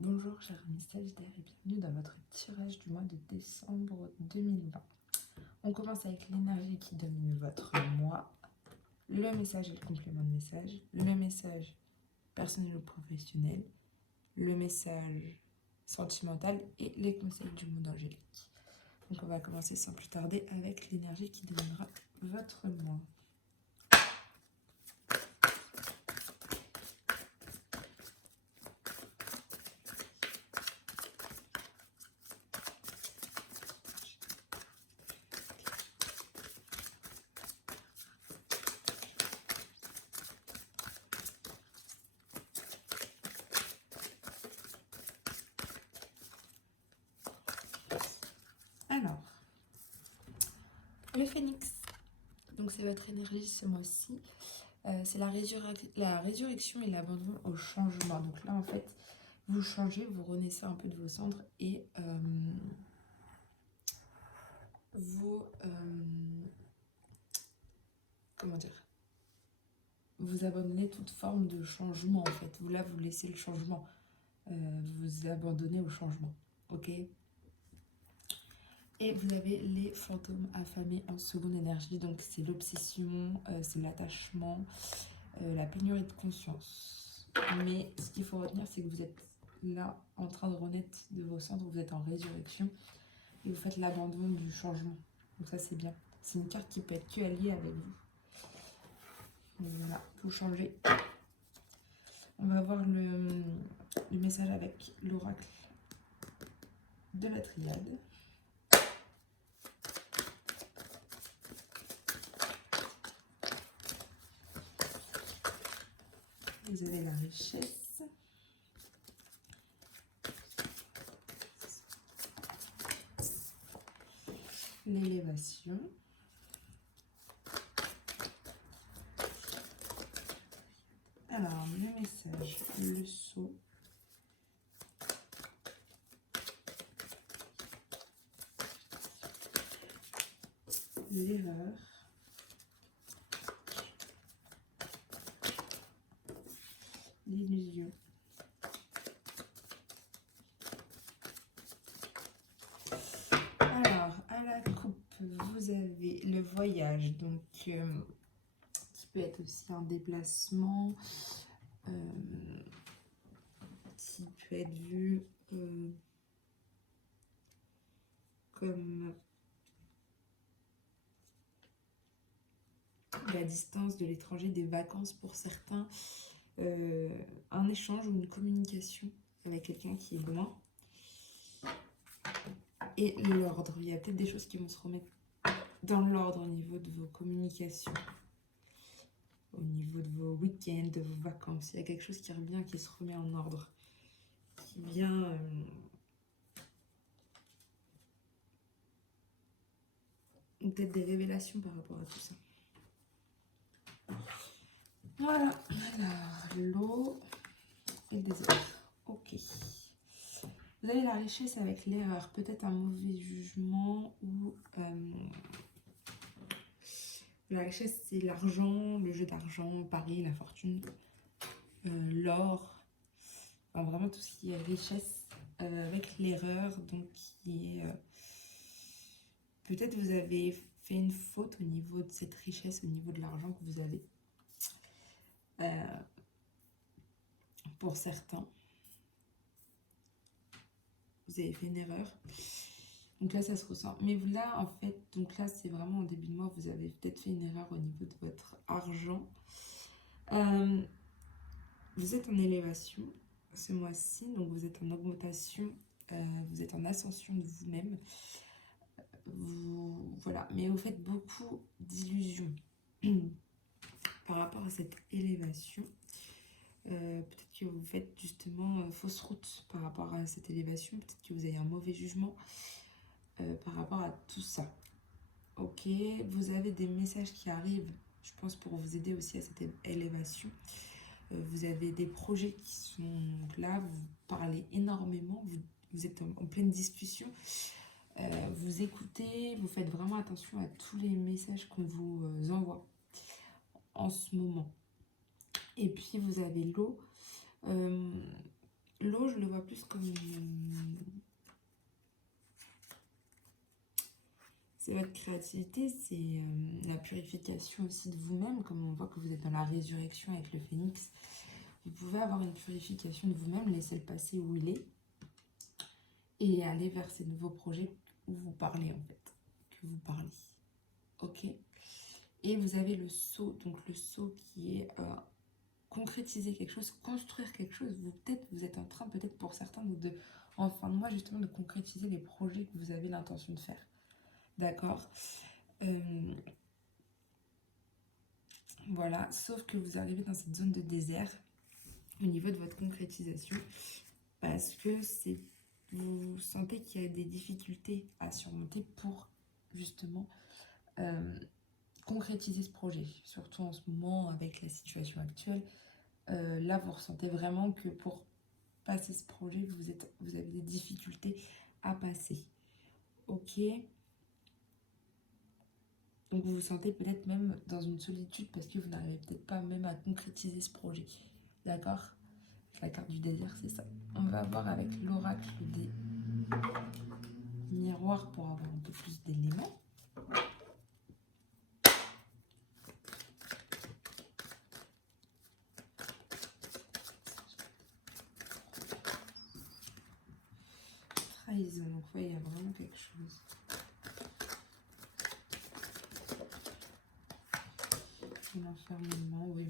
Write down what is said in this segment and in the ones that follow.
Bonjour chers amis Sagittaires et bienvenue dans votre tirage du mois de décembre 2020. On commence avec l'énergie qui domine votre mois, le message et le complément de message, le message personnel ou professionnel, le message sentimental et les conseils du monde angélique. Donc on va commencer sans plus tarder avec l'énergie qui dominera votre mois. Alors, le phénix, donc c'est votre énergie ce mois-ci. C'est la résurrection et l'abandon au changement. Donc là, en fait, vous changez, vous renaissez un peu de vos cendres et vous... comment dire, vous abandonnez toute forme de changement, en fait. Là, vous laissez le changement. Vous abandonnez au changement. Ok ? Et vous avez les fantômes affamés en seconde énergie. Donc, c'est l'obsession, c'est l'attachement, la pénurie de conscience. Mais ce qu'il faut retenir, c'est que vous êtes là en train de renaître de vos cendres. Vous êtes en résurrection et vous faites l'abandon du changement. Donc ça, c'est bien. C'est une carte qui peut être que alliée avec vous. Donc voilà, vous changez. On va voir le message avec l'oracle de la triade. Vous avez la richesse, l'élévation, alors le message, le sceau, l'erreur, l'illusion. Alors, à la coupe, vous avez le voyage, donc qui peut être aussi un déplacement, qui peut être vu comme la distance de l'étranger, des vacances pour certains, un échange ou une communication avec quelqu'un qui est loin. Et l'ordre, il y a peut-être des choses qui vont se remettre dans l'ordre au niveau de vos communications, au niveau de vos week-ends, de vos vacances. Il y a quelque chose qui revient, qui se remet en ordre, qui vient peut-être des révélations par rapport à tout ça. Voilà, alors l'eau et le désert. Ok. Vous avez la richesse avec l'erreur, peut-être un mauvais jugement ou la richesse c'est l'argent, le jeu d'argent, Paris, la fortune, l'or, enfin, vraiment tout ce qui est richesse avec l'erreur, donc qui est peut-être vous avez fait une faute au niveau de cette richesse, au niveau de l'argent que vous avez. Pour certains, vous avez fait une erreur. Donc là, ça se ressent. Mais là, en fait, donc là, c'est vraiment en début de mois, vous avez peut-être fait une erreur au niveau de votre argent. Vous êtes en élévation ce mois-ci, donc vous êtes en augmentation, vous êtes en ascension de vous-même. Voilà, mais vous faites beaucoup d'illusions par rapport à cette élévation. Peut-être que vous faites justement fausse route par rapport à cette élévation. Peut-être que vous avez un mauvais jugement par rapport à tout ça. Ok, vous avez des messages qui arrivent, je pense, pour vous aider aussi à cette élévation. Vous avez des projets qui sont là, vous parlez énormément, vous êtes en pleine discussion. Vous écoutez, vous faites vraiment attention à tous les messages qu'on vous envoie en ce moment. Et puis vous avez l'eau. L'eau, je le vois plus comme c'est votre créativité, c'est la purification aussi de vous-même, comme on voit que vous êtes dans la résurrection avec le phénix. Vous pouvez avoir une purification de vous-même, laisser le passé où il est, et aller vers ces nouveaux projets où vous parlez en fait, que vous parlez. Ok. Et vous avez le sceau, donc le sceau qui est concrétiser quelque chose, construire quelque chose. Vous êtes en train, peut-être pour certains, en fin de mois, justement, de concrétiser les projets que vous avez l'intention de faire. D'accord. Voilà, sauf que vous arrivez dans cette zone de désert au niveau de votre concrétisation parce que vous sentez qu'il y a des difficultés à surmonter pour justement concrétiser ce projet, surtout en ce moment avec la situation actuelle. Là, vous ressentez vraiment que pour passer ce projet, vous avez des difficultés à passer. Ok. Donc vous vous sentez peut-être même dans une solitude parce que vous n'arrivez peut-être pas même à concrétiser ce projet. D'accord. La carte du désert, c'est ça. On va voir avec l'oracle des miroirs pour avoir un peu plus d'éléments. Trahison, donc ouais, il y a vraiment quelque chose. L'enfermement, oui.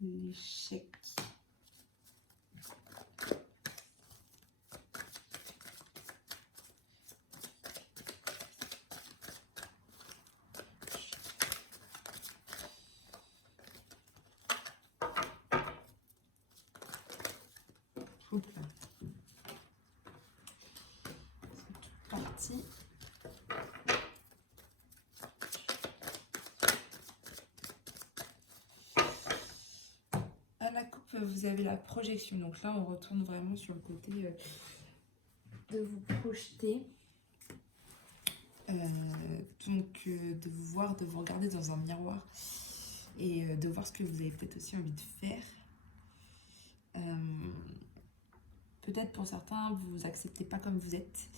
L'échec. Oups là. C'est tout parti. À la coupe, vous avez la projection. Donc là, on retourne vraiment sur le côté de vous projeter. De vous voir, de vous regarder dans un miroir et de voir ce que vous avez peut-être aussi envie de faire. Peut-être pour certains, vous vous acceptez pas comme vous êtes.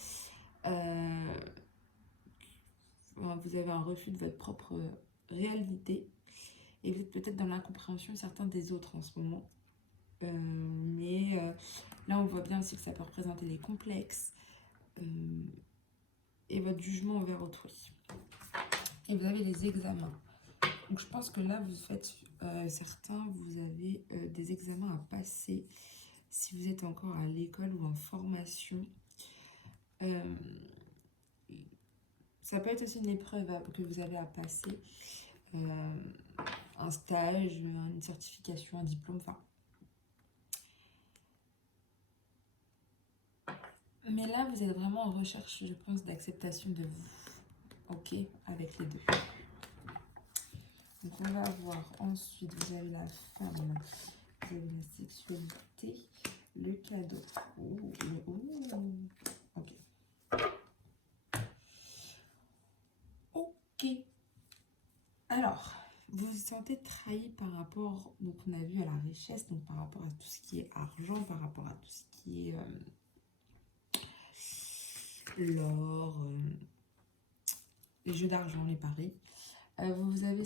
Vous avez un refus de votre propre réalité et vous êtes peut-être dans l'incompréhension certains des autres en ce moment. Là, on voit bien aussi que ça peut représenter des complexes et votre jugement envers autrui. Et vous avez les examens. Donc je pense que là, vous faites, certains, vous avez des examens à passer si vous êtes encore à l'école ou en formation. Ça peut être aussi une épreuve que vous avez à passer, un stage, une certification, un diplôme, enfin. Mais là, vous êtes vraiment en recherche, je pense, d'acceptation de vous. Ok, avec les deux. Donc on va voir ensuite, vous avez la femme, vous avez la sexualité, le cadeau. Ok. Ok. Alors, vous vous sentez trahi par rapport, donc on a vu à la richesse, donc par rapport à tout ce qui est argent, par rapport à tout ce qui est l'or, les jeux d'argent, les paris. Vous êtes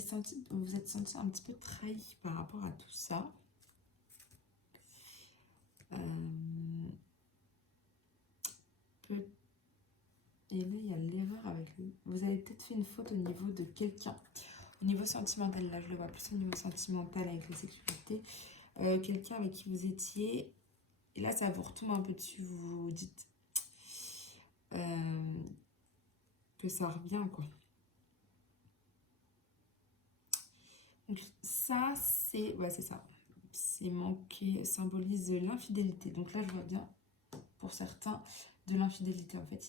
senti un petit peu trahi par rapport à tout ça. Et là, il y a l'erreur avec lui. Vous avez peut-être fait une faute au niveau de quelqu'un. Au niveau sentimental, là, je le vois plus au niveau sentimental avec la sexualité. Quelqu'un avec qui vous étiez. Et là, ça vous retombe un peu dessus. Vous vous dites que ça revient, quoi. Donc ça, c'est... Ouais, c'est ça. C'est manqué, symbolise l'infidélité. Donc là, je vois bien, pour certains, de l'infidélité, en fait.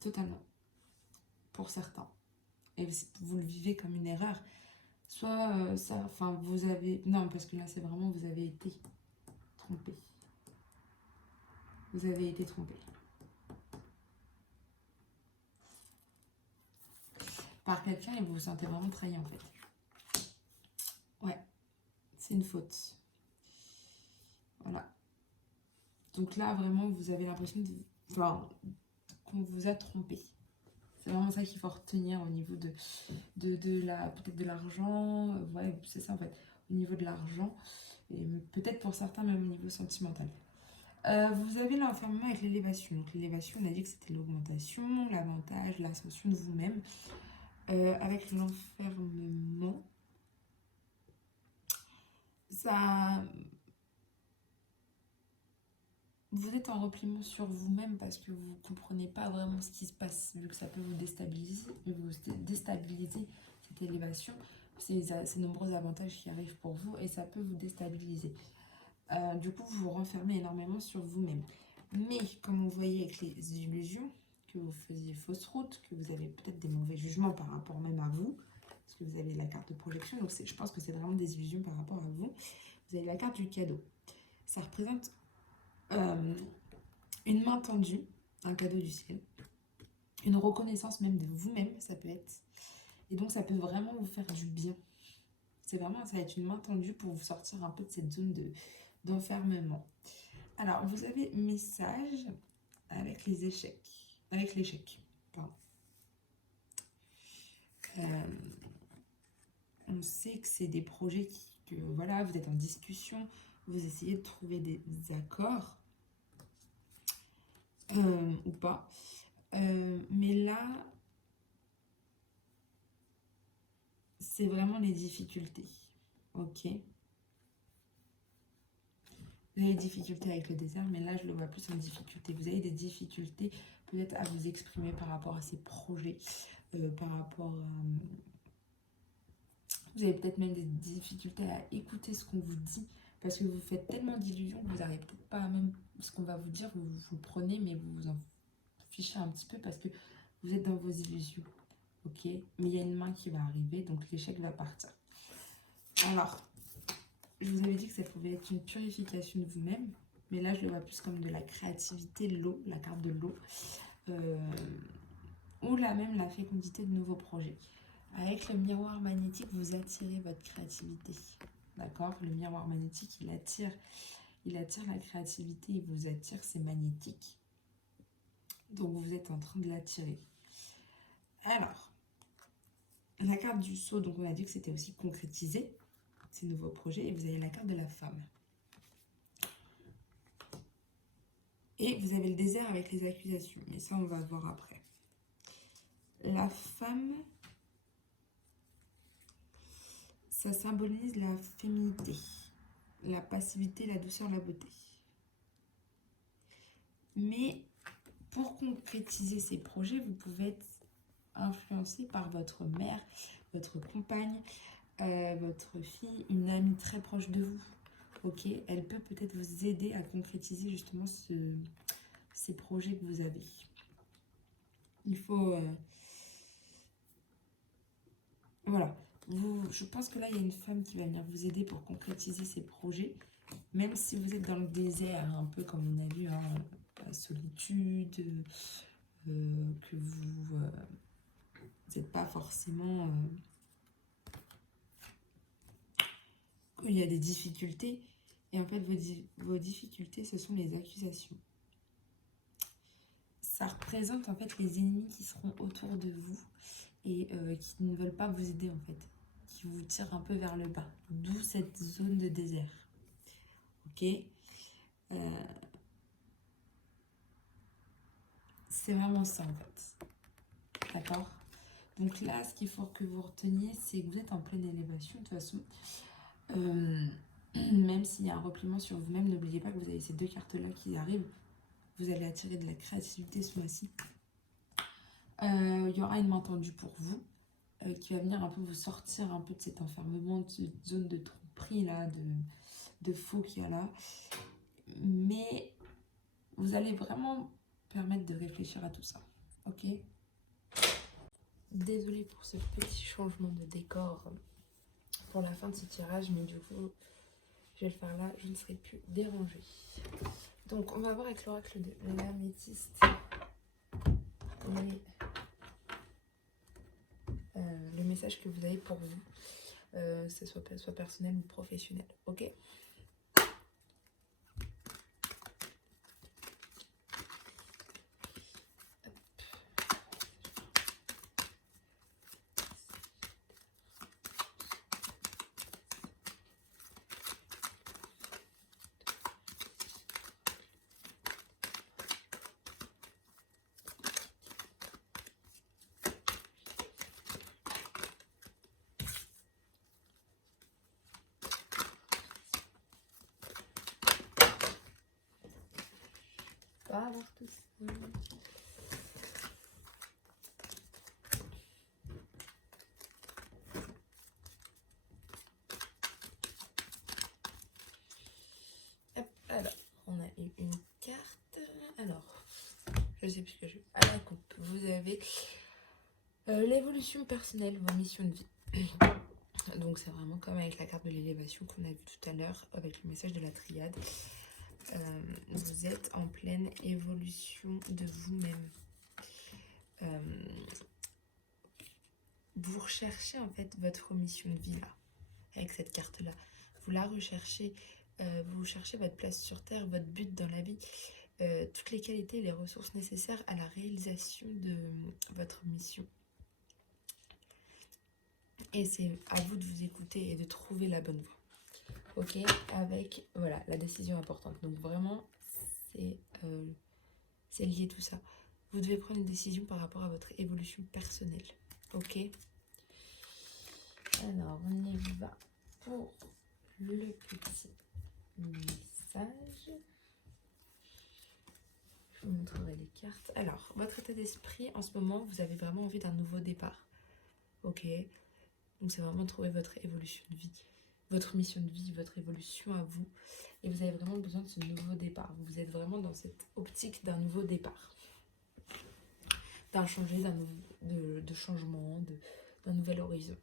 Totalement. Pour certains. Et vous le vivez comme une erreur. Soit ça, enfin, vous avez... Non, parce que là, c'est vraiment, vous avez été trompé. Vous avez été trompé. Par quelqu'un et vous vous sentez vraiment trahi en fait. Ouais, c'est une faute. Voilà. Donc là, vraiment, vous avez l'impression qu'on vous a trompé. C'est vraiment ça qu'il faut retenir au niveau peut-être de l'argent. Ouais, c'est ça en fait. Au niveau de l'argent. Et peut-être pour certains même au niveau sentimental. Vous avez l'enfermement avec l'élévation. Donc l'élévation, on a dit que c'était l'augmentation, l'avantage, l'ascension de vous-même. Avec l'enfermement, ça... Vous êtes en repliement sur vous-même parce que vous ne comprenez pas vraiment ce qui se passe, vu que ça peut vous déstabiliser cette élévation, ces nombreux avantages qui arrivent pour vous et ça peut vous déstabiliser. Du coup, vous vous renfermez énormément sur vous-même. Mais comme vous voyez avec les illusions, que vous faisiez fausse route, que vous avez peut-être des mauvais jugements par rapport même à vous, parce que vous avez la carte de projection, donc je pense que c'est vraiment des illusions par rapport à vous. Vous avez la carte du cadeau. Ça représente une main tendue, un cadeau du ciel, une reconnaissance même de vous-même, ça peut être. Et donc, ça peut vraiment vous faire du bien. Ça va être une main tendue pour vous sortir un peu de cette zone d'enfermement. Alors, vous avez message avec les échecs. Avec l'échec, pardon. On sait que c'est des projets que voilà, vous êtes en discussion, vous essayez de trouver des accords. Ou pas. Mais là, c'est vraiment les difficultés. Ok. Vous avez des difficultés avec le désert, mais là, je le vois plus en difficulté. Vous avez des difficultés peut-être à vous exprimer par rapport à ces projets, par rapport à... Vous avez peut-être même des difficultés à écouter ce qu'on vous dit, parce que vous faites tellement d'illusions que vous n'arrivez peut-être pas à même ce qu'on va vous dire, vous le prenez, mais vous vous en fichez un petit peu parce que vous êtes dans vos illusions. Ok, mais il y a une main qui va arriver, donc l'échec va partir. Alors, je vous avais dit que ça pouvait être une purification de vous-même, mais là, je le vois plus comme de la créativité, l'eau, la carte de l'eau, ou là même la fécondité de nouveaux projets. Avec le miroir magnétique, vous attirez votre créativité. D'accord? Le miroir magnétique, il attire la créativité, il vous attire, c'est magnétique. Donc, vous êtes en train de l'attirer. Alors, la carte du sceau, donc on a dit que c'était aussi concrétisé, ces nouveaux projets, et vous avez la carte de la femme. Et vous avez le désert avec les accusations, mais ça on va voir après. La femme, ça symbolise la féminité, la passivité, la douceur, la beauté. Mais pour concrétiser ces projets, vous pouvez être influencé par votre mère, votre compagne, votre fille, une amie très proche de vous. Ok, elle peut peut-être vous aider à concrétiser justement ces projets que vous avez. Il faut... voilà. Je pense que là, il y a une femme qui va venir vous aider pour concrétiser ces projets. Même si vous êtes dans le désert, un peu comme on a vu, hein, la solitude, que vous n'êtes pas forcément... il y a des difficultés. Et en fait, vos difficultés, ce sont les accusations. Ça représente en fait les ennemis qui seront autour de vous et qui ne veulent pas vous aider en fait, qui vous tirent un peu vers le bas, d'où cette zone de désert. Ok, c'est vraiment ça en fait, d'accord. Donc là, ce qu'il faut que vous reteniez, c'est que vous êtes en pleine élévation de toute façon. Même s'il y a un repliement sur vous-même, n'oubliez pas que vous avez ces deux cartes-là qui arrivent. Vous allez attirer de la créativité ce mois-ci. Il y aura une main tendue pour vous qui va venir un peu vous sortir un peu de cet enfermement, de cette zone de tromperie là, de faux qu'il y a là. Mais vous allez vraiment permettre de réfléchir à tout ça. Ok? Désolée pour ce petit changement de décor pour la fin de ce tirage, mais du coup, je vais le faire là, je ne serai plus dérangée. Donc, on va voir avec l'oracle de l'améthyste le message que vous avez pour vous, que ce soit personnel ou professionnel. Ok? On va voir tout ça. Hop, alors, on a eu une carte. Alors, je sais plus ce que je... À la coupe, vous avez l'évolution personnelle, vos missions de vie. Donc c'est vraiment comme avec la carte de l'élévation qu'on a vu tout à l'heure avec le message de la triade. Vous êtes en pleine évolution de vous-même. Vous recherchez en fait votre mission de vie là, avec cette carte-là. Vous la recherchez, vous cherchez votre place sur Terre, votre but dans la vie, toutes les qualités et les ressources nécessaires à la réalisation de votre mission. Et c'est à vous de vous écouter et de trouver la bonne voie. Ok, avec voilà la décision importante. Donc vraiment, c'est lié tout ça. Vous devez prendre une décision par rapport à votre évolution personnelle. Ok. Alors, on y va pour le petit message. Je vous montrerai les cartes. Alors, votre état d'esprit, en ce moment, vous avez vraiment envie d'un nouveau départ. Ok. Donc, c'est vraiment trouver votre évolution de vie, votre mission de vie, votre évolution à vous. Et vous avez vraiment besoin de ce nouveau départ. Vous êtes vraiment dans cette optique d'un nouveau départ. D'un de changement, d'un nouvel horizon.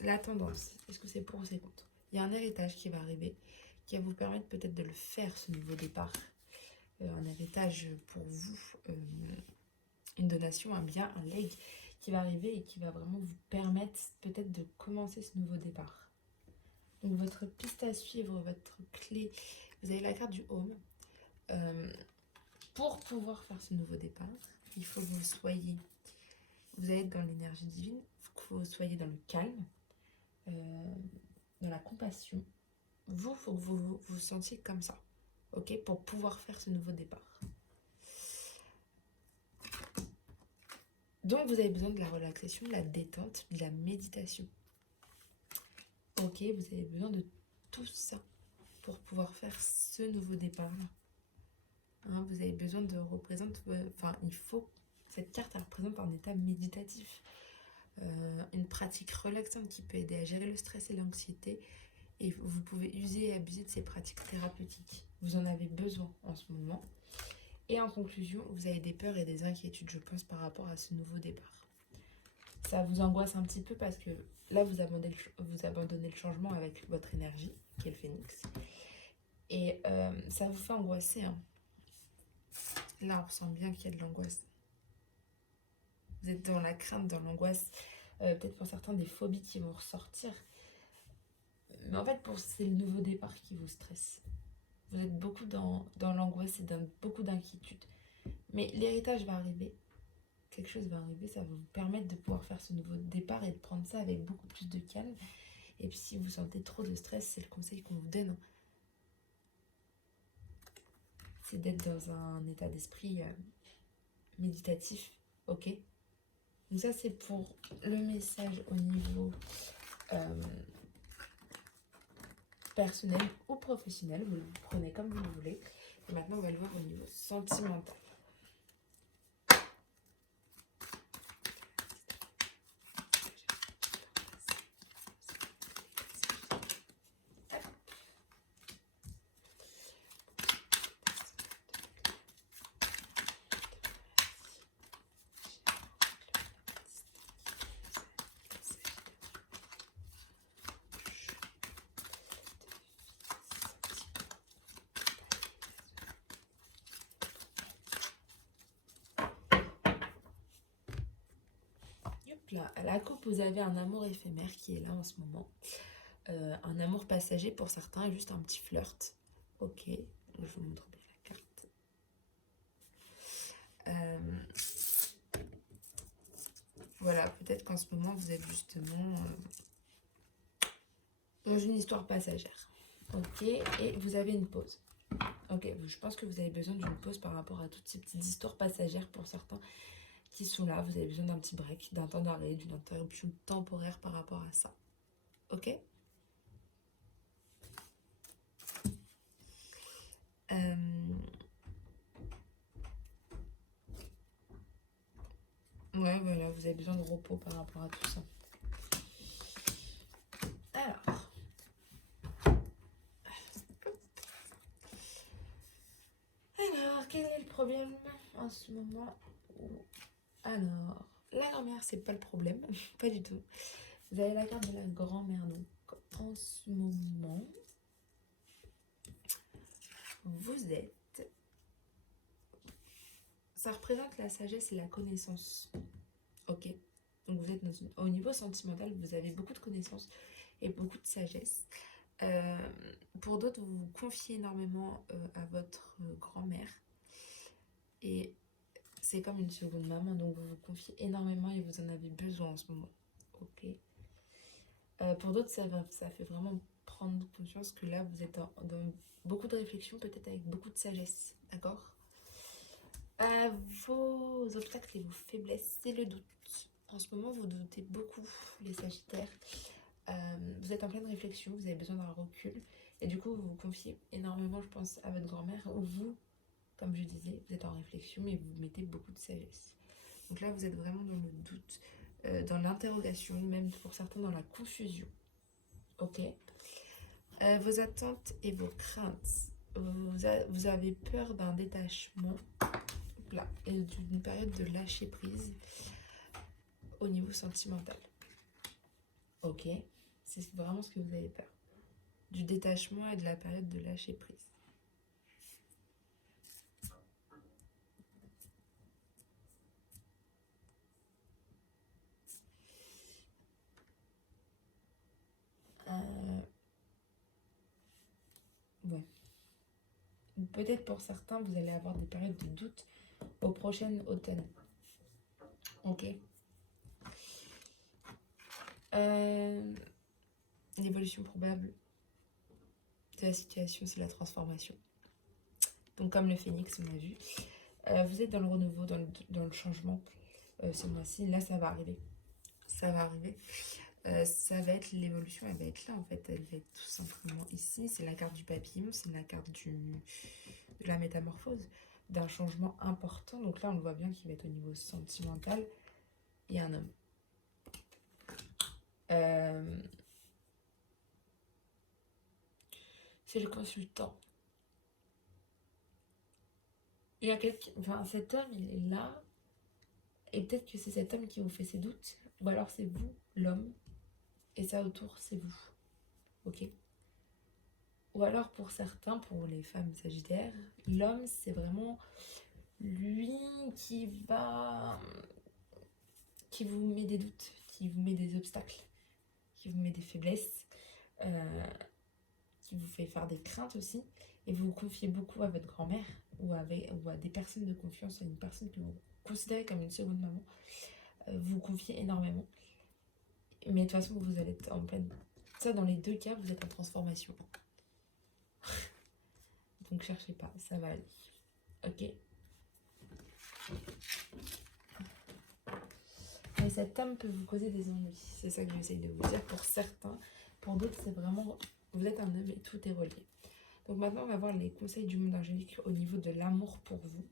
La tendance, est-ce que c'est pour ou c'est contre? Il y a un héritage qui va arriver, qui va vous permettre peut-être de le faire, ce nouveau départ. Un héritage pour vous, une donation, un bien, un leg qui va arriver et qui va vraiment vous permettre peut-être de commencer ce nouveau départ. Donc votre piste à suivre, votre clé, vous avez la carte du home. Pour pouvoir faire ce nouveau départ, il faut que vous allez être dans l'énergie divine, il faut que vous soyez dans le calme, dans la compassion. Il faut que vous vous sentiez comme ça, ok, pour pouvoir faire ce nouveau départ. Donc vous avez besoin de la relaxation, de la détente, de la méditation. Ok, vous avez besoin de tout ça pour pouvoir faire ce nouveau départ-là. Hein, vous avez besoin de représenter, cette carte elle représente un état méditatif, une pratique relaxante qui peut aider à gérer le stress et l'anxiété. Et vous pouvez user et abuser de ces pratiques thérapeutiques. Vous en avez besoin en ce moment. Et en conclusion, vous avez des peurs et des inquiétudes, je pense, par rapport à ce nouveau départ. Ça vous angoisse un petit peu parce que là, vous abandonnez le changement avec votre énergie, qui est le phénix. Et ça vous fait angoisser. Hein. Là, on ressent bien qu'il y a de l'angoisse. Vous êtes dans la crainte, dans l'angoisse. Peut-être pour certains, des phobies qui vont ressortir. Mais en fait, c'est le nouveau départ qui vous stresse. Vous êtes beaucoup dans l'angoisse et beaucoup d'inquiétude. Mais l'héritage va arriver. Quelque chose va arriver, ça va vous permettre de pouvoir faire ce nouveau départ et de prendre ça avec beaucoup plus de calme. Et puis si vous sentez trop de stress, c'est le conseil qu'on vous donne. C'est d'être dans un état d'esprit méditatif. Ok? Donc ça, c'est pour le message au niveau personnel ou professionnel. Vous le prenez comme vous le voulez. Et maintenant, on va le voir au niveau sentimental. Là, à la coupe, vous avez un amour éphémère qui est là en ce moment. Un amour passager pour certains, juste un petit flirt. Ok, je vous montre bien la carte. Voilà, peut-être qu'en ce moment, vous êtes justement dans une histoire passagère. Ok, et vous avez une pause. Ok, je pense que vous avez besoin d'une pause par rapport à toutes ces petites histoires passagères pour certains qui sont là. Vous avez besoin d'un petit break, d'un temps d'arrêt, d'une interruption temporaire par rapport à ça. Ok. Ouais, voilà, vous avez besoin de repos par rapport à tout ça. Alors, quel est le problème en ce moment? Alors, la grand-mère, c'est pas le problème, pas du tout. Vous avez la carte de la grand-mère, donc en ce moment, vous êtes... Ça représente la sagesse et la connaissance. Ok. Donc vous êtes au niveau sentimental, vous avez beaucoup de connaissances et beaucoup de sagesse. Pour d'autres, vous vous confiez énormément à votre grand-mère. Et c'est comme une seconde maman, donc vous vous confiez énormément et vous en avez besoin en ce moment. Ok. Pour d'autres, ça fait vraiment prendre conscience que là, vous êtes dans beaucoup de réflexion, peut-être avec beaucoup de sagesse. D'accord. Vos obstacles et vos faiblesses, c'est le doute. En ce moment, vous doutez beaucoup, les Sagittaires. Vous êtes en pleine réflexion, vous avez besoin d'un recul. Et du coup, vous vous confiez énormément, je pense, à votre grand-mère. Ou vous, comme je disais, vous êtes en réflexion, mais vous mettez beaucoup de sagesse. Donc là, vous êtes vraiment dans le doute, dans l'interrogation, même pour certains dans la confusion. Ok. Vos attentes et vos craintes. Vous avez peur d'un détachement là, et d'une période de lâcher prise au niveau sentimental. Ok. C'est vraiment ce que vous avez peur. Du détachement et de la période de lâcher prise. Ouais. Peut-être pour certains, vous allez avoir des périodes de doute au prochain automne. Ok. L'évolution probable de la situation, c'est la transformation. Donc comme le phénix, on a vu. Vous êtes dans le renouveau, dans le changement ce mois-ci. Là, ça va arriver. Ça va arriver. Ça va être l'évolution, elle va être là en fait. Elle va être tout simplement ici. C'est la carte du papillon, c'est la carte de la métamorphose, d'un changement important. Donc là, on le voit bien qu'il va être au niveau sentimental. Et un homme. C'est le consultant. Il y a quelqu'un, enfin, cet homme, il est là. Et peut-être que c'est cet homme qui vous fait ses doutes. Ou alors c'est vous, l'homme. Et ça autour, c'est vous. Ok. Ou alors pour certains, pour les femmes sagittaires, l'homme, c'est vraiment lui qui vous met des doutes, qui vous met des obstacles, qui vous met des faiblesses, qui vous fait faire des craintes aussi. Et vous vous confiez beaucoup à votre grand-mère ou à des personnes de confiance, à une personne que vous considérez comme une seconde maman. Vous vous confiez énormément. Mais de toute façon, vous allez être en pleine... Ça, dans les deux cas, vous êtes en transformation. Donc, cherchez pas, ça va aller. Ok. Mais cet homme peut vous causer des ennuis. C'est ça que j'essaye de vous dire pour certains. Pour d'autres, c'est vraiment... Vous êtes un homme et tout est relié. Donc maintenant, on va voir les conseils du monde angélique au niveau de l'amour pour vous.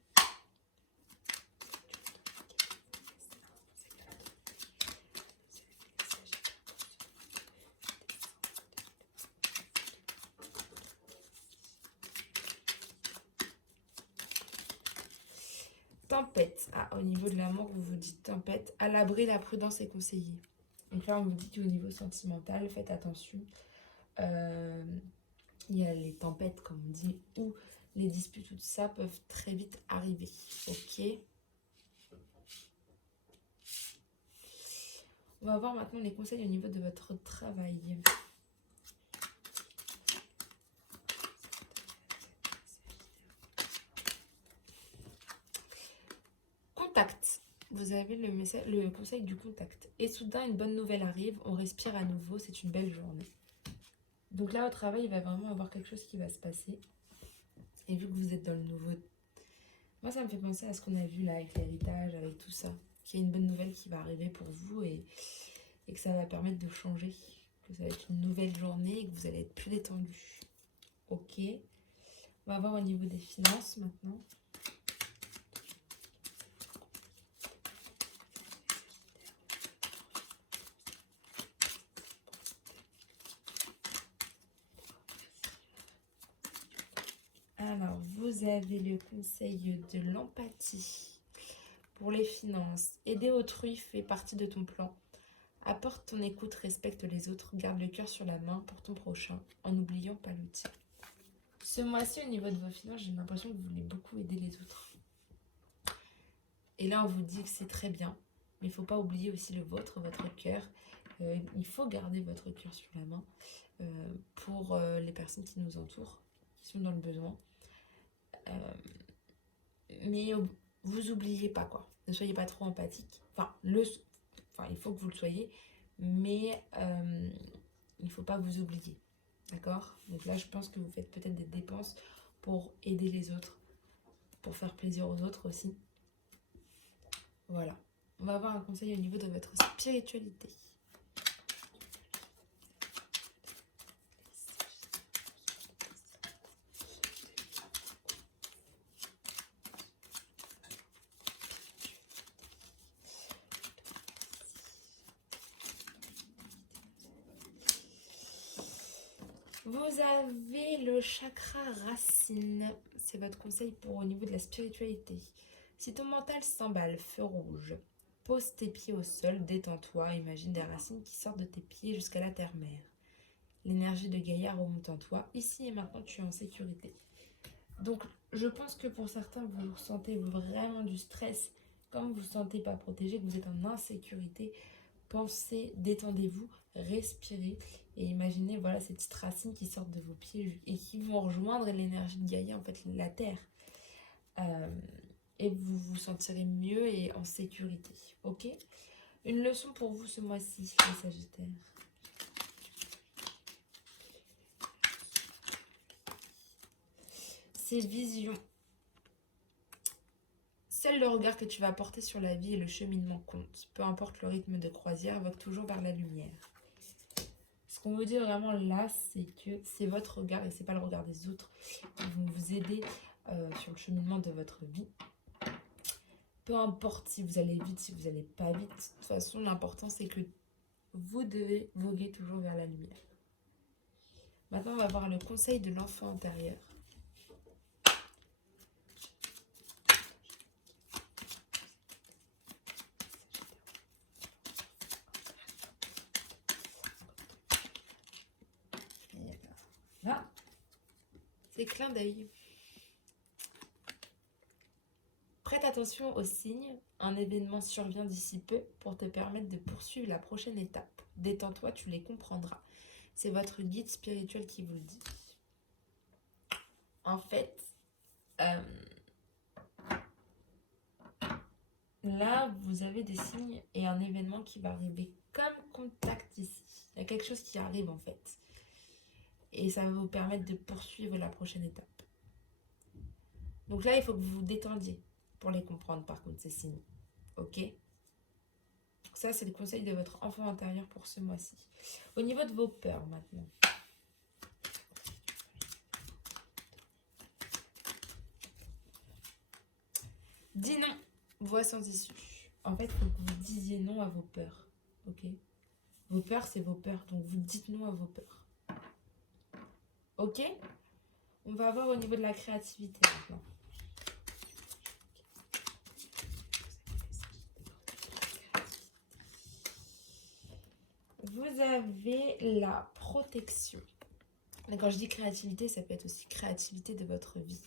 Tempête. Ah, au niveau de l'amour, vous vous dites tempête. À l'abri, la prudence est conseillée. Donc là, on vous dit qu'au niveau sentimental, faites attention. Il y a les tempêtes, comme on dit, ou les disputes, tout ça peuvent très vite arriver. Ok. On va voir maintenant les conseils au niveau de votre travail. Contact. Vous avez le conseil du contact. Et soudain, une bonne nouvelle arrive, on respire à nouveau, c'est une belle journée. Donc là, au travail, il va vraiment avoir quelque chose qui va se passer. Et vu que vous êtes dans le nouveau... Moi, ça me fait penser à ce qu'on a vu là avec l'héritage, avec tout ça. Qu'il y a une bonne nouvelle qui va arriver pour vous et que ça va permettre de changer. Que ça va être une nouvelle journée et que vous allez être plus détendu. Ok. On va voir au niveau des finances maintenant. Alors, vous avez le conseil de l'empathie pour les finances. Aider autrui fait partie de ton plan. Apporte ton écoute, respecte les autres, garde le cœur sur la main pour ton prochain, en n'oubliant pas le tien. Ce mois-ci, au niveau de vos finances, j'ai l'impression que vous voulez beaucoup aider les autres. Et là, on vous dit que c'est très bien, mais il ne faut pas oublier aussi le vôtre, votre cœur. Il faut garder votre cœur sur la main pour les personnes qui nous entourent, qui sont dans le besoin. Mais vous oubliez pas, quoi. Ne soyez pas trop empathique. Enfin, il faut que vous le soyez, mais il ne faut pas vous oublier. D'accord? Donc là, je pense que vous faites peut-être des dépenses pour aider les autres, pour faire plaisir aux autres aussi. Voilà. On va avoir un conseil au niveau de votre spiritualité. Vous avez le chakra racine. C'est votre conseil pour au niveau de la spiritualité. Si ton mental s'emballe, feu rouge, pose tes pieds au sol, détends-toi, imagine des racines qui sortent de tes pieds jusqu'à la terre-mère. L'énergie de Gaïa remonte en toi. Ici et maintenant, tu es en sécurité. Donc, je pense que pour certains, vous ressentez vraiment du stress. Comme vous ne vous sentez pas protégé, que vous êtes en insécurité, pensez, détendez-vous, respirez et imaginez voilà, ces petites racines qui sortent de vos pieds et qui vont rejoindre l'énergie de Gaïa, en fait, la terre. Et vous vous sentirez mieux et en sécurité. Ok? Une leçon pour vous ce mois-ci, les Sagittaires. Ces visions. Seul le regard que tu vas porter sur la vie et le cheminement compte. Peu importe le rythme de croisière, vogue toujours vers la lumière. Ce qu'on veut dire vraiment là, c'est que c'est votre regard et c'est pas le regard des autres qui vont vous aider sur le cheminement de votre vie. Peu importe si vous allez vite, si vous n'allez pas vite. De toute façon, l'important c'est que vous devez voguer toujours vers la lumière. Maintenant, on va voir le conseil de l'enfant intérieur. Là, c'est clin d'œil. Prête attention aux signes, un événement survient d'ici peu pour te permettre de poursuivre la prochaine étape. Détends-toi, tu les comprendras. C'est votre guide spirituel qui vous le dit. En fait, là, vous avez des signes et un événement qui va arriver comme contact ici. Il y a quelque chose qui arrive en fait. Et ça va vous permettre de poursuivre la prochaine étape. Donc là, il faut que vous vous détendiez pour les comprendre par contre, ces signes. Ok? Donc ça, c'est le conseil de votre enfant intérieur pour ce mois-ci. Au niveau de vos peurs maintenant. Dis non, voix sans issue. En fait, il faut que vous disiez non à vos peurs. Ok? Vos peurs, c'est vos peurs. Donc, vous dites non à vos peurs. Ok? On va voir au niveau de la créativité maintenant. Vous avez la protection. Et quand je dis créativité, ça peut être aussi créativité de votre vie.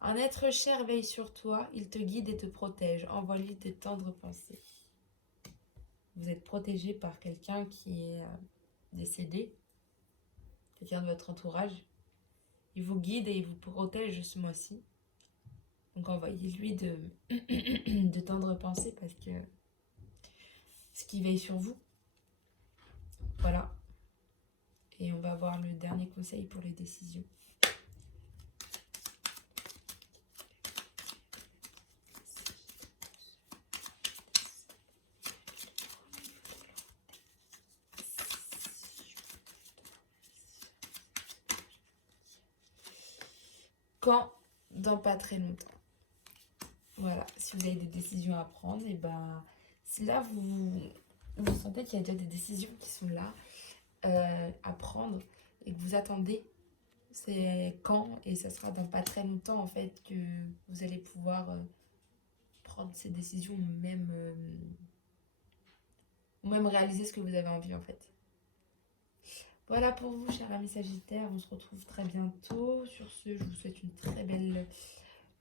Un être cher veille sur toi, il te guide et te protège. Envoie-lui de tendres pensées. Vous êtes protégé par quelqu'un qui est décédé, quelqu'un de votre entourage. Il vous guide et il vous protège ce mois-ci. Donc envoyez-lui de tendres pensées parce que ce qui veille sur vous. Voilà. Et on va voir le dernier conseil pour les décisions. Quand? Dans pas très longtemps. Voilà, si vous avez des décisions à prendre, et ben, si là vous sentez qu'il y a déjà des décisions qui sont là à prendre et que vous attendez, c'est quand, et ça sera dans pas très longtemps en fait que vous allez pouvoir prendre ces décisions ou même réaliser ce que vous avez envie en fait. Voilà pour vous, chers amis Sagittaires, on se retrouve très bientôt. Sur ce, je vous souhaite une très belle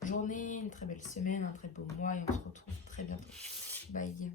journée, une très belle semaine, un très beau mois et on se retrouve très bientôt. Bye.